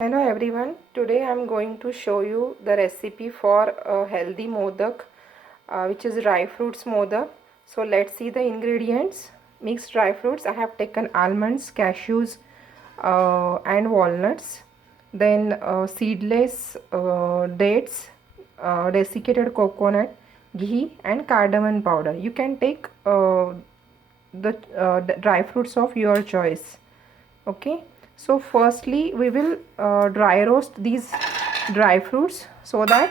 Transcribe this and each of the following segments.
Hello everyone, today I am going to show you the recipe for a healthy modak which is dry fruits modak. So let's see the ingredients. Mixed dry fruits, I have taken almonds, cashews and walnuts. Then seedless dates, desiccated coconut, ghee and cardamom powder. You can take the dry fruits of your choice. Okay, so firstly we will dry roast these dry fruits so that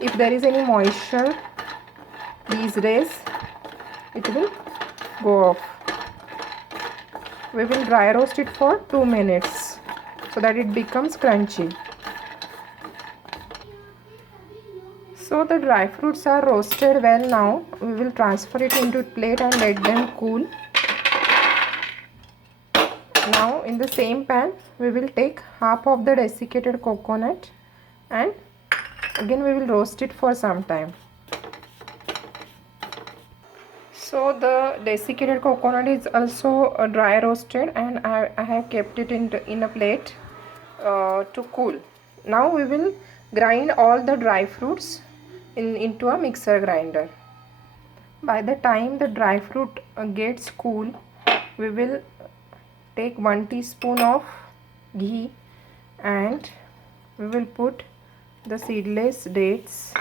if there is any moisture these days it will go off. We will dry roast it for 2 minutes so that it becomes crunchy. So the dry fruits are roasted well. Now we will transfer it into plate and let them cool. Now in the same pan we will take half of the desiccated coconut and again we will roast it for some time. So the desiccated coconut is also dry roasted and I have kept it in a plate to cool. Now we will grind all the dry fruits into a mixer grinder. By the time the dry fruit gets cool, we will take 1 teaspoon of ghee and we will put the seedless dates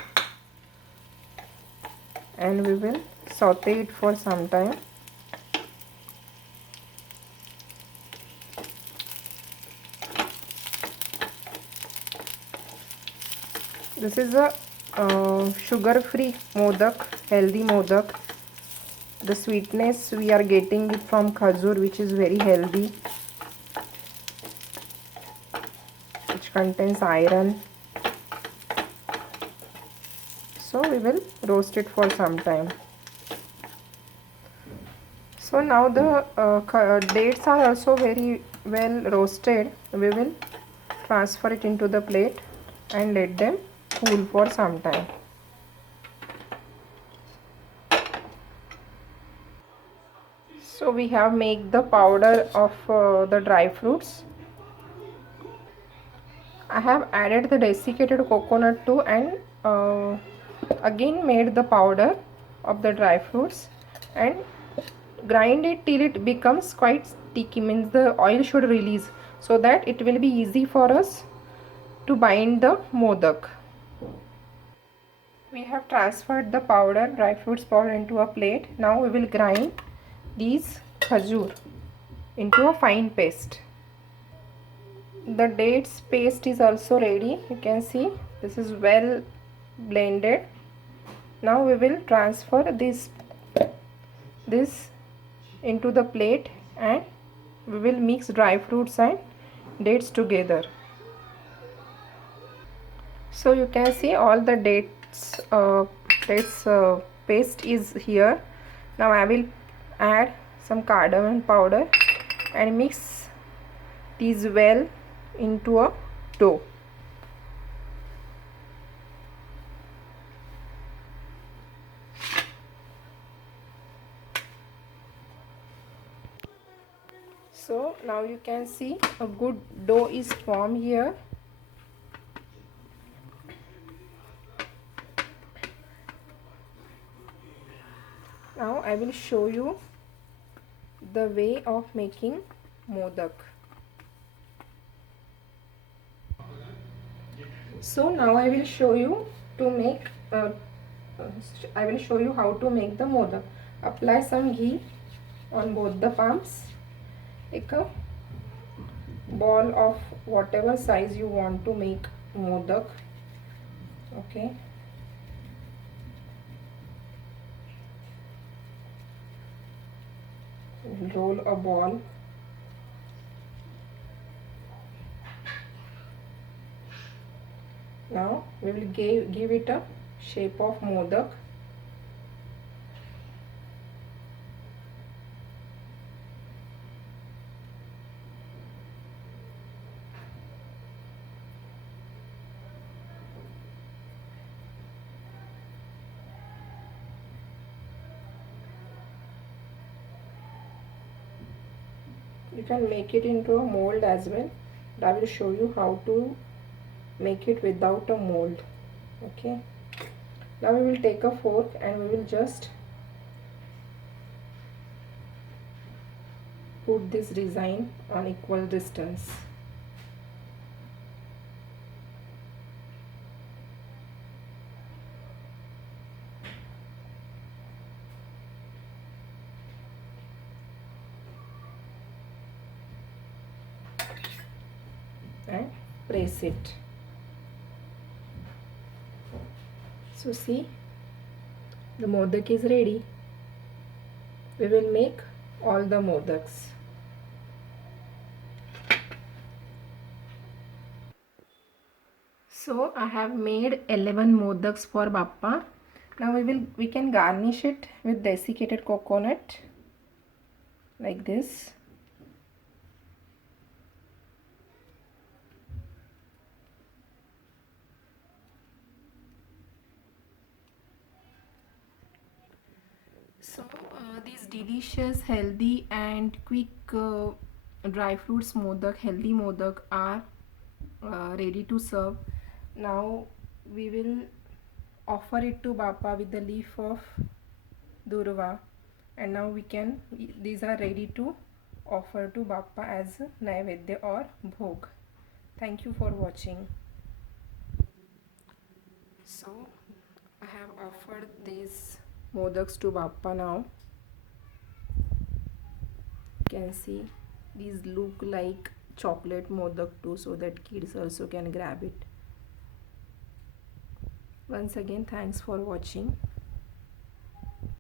and we will saute it for some time. This is a sugar-free modak, healthy modak. The sweetness we are getting it from khajur, which is very healthy, which contains iron. So we will roast it for some time. So now the dates are also very well roasted. We will transfer it into the plate and let them cool for some time. So we have made the powder of the dry fruits. I have added the desiccated coconut too and again made the powder of the dry fruits and grind it till it becomes quite sticky, means the oil should release, so that it will be easy for us to bind the modak. We have transferred the powder, dry fruits powder, into a plate. Now we will grind these khajur into a fine paste. The dates paste is also ready. You can see this is well blended. Now we will transfer this into the plate and we will mix dry fruits and dates together. So you can see all the dates paste is here. Now I will add some cardamom powder and mix these well into a dough. So now you can see a good dough is formed here. Now I will show you the way of making modak. So now I will show you to make I will show you how to make the modak. Apply some ghee on both the palms. Take a ball of whatever size you want to make modak. Okay. Roll a ball. Now we will give it a shape of modak. You can make it into a mold as well. I will show you how to make it without a mold. Okay, now we will take a fork and we will just put this design on equal distance. And press it. So see, the modak is ready. We will make all the modaks. So I have made 11 modaks for Bappa. Now we can garnish it with desiccated coconut like this. So these delicious, healthy and quick dry fruits modak, healthy modak are ready to serve. Now we will offer it to Bappa with the leaf of durva, and now these are ready to offer to Bappa as naivedya or bhog. Thank you for watching. So I have offered these modaks to Bappa now. You can see these look like chocolate modak too, so that kids also can grab it. Once again, thanks for watching.